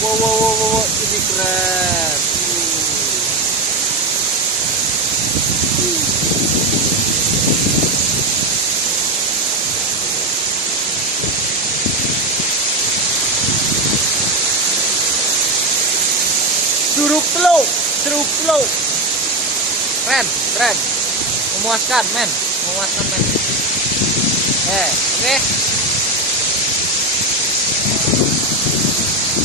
Wow, wow, wow, wow, wow. Ini keren. Curug slow. Keren, keren. Memuaskan, men. Memuaskan, men. Oke.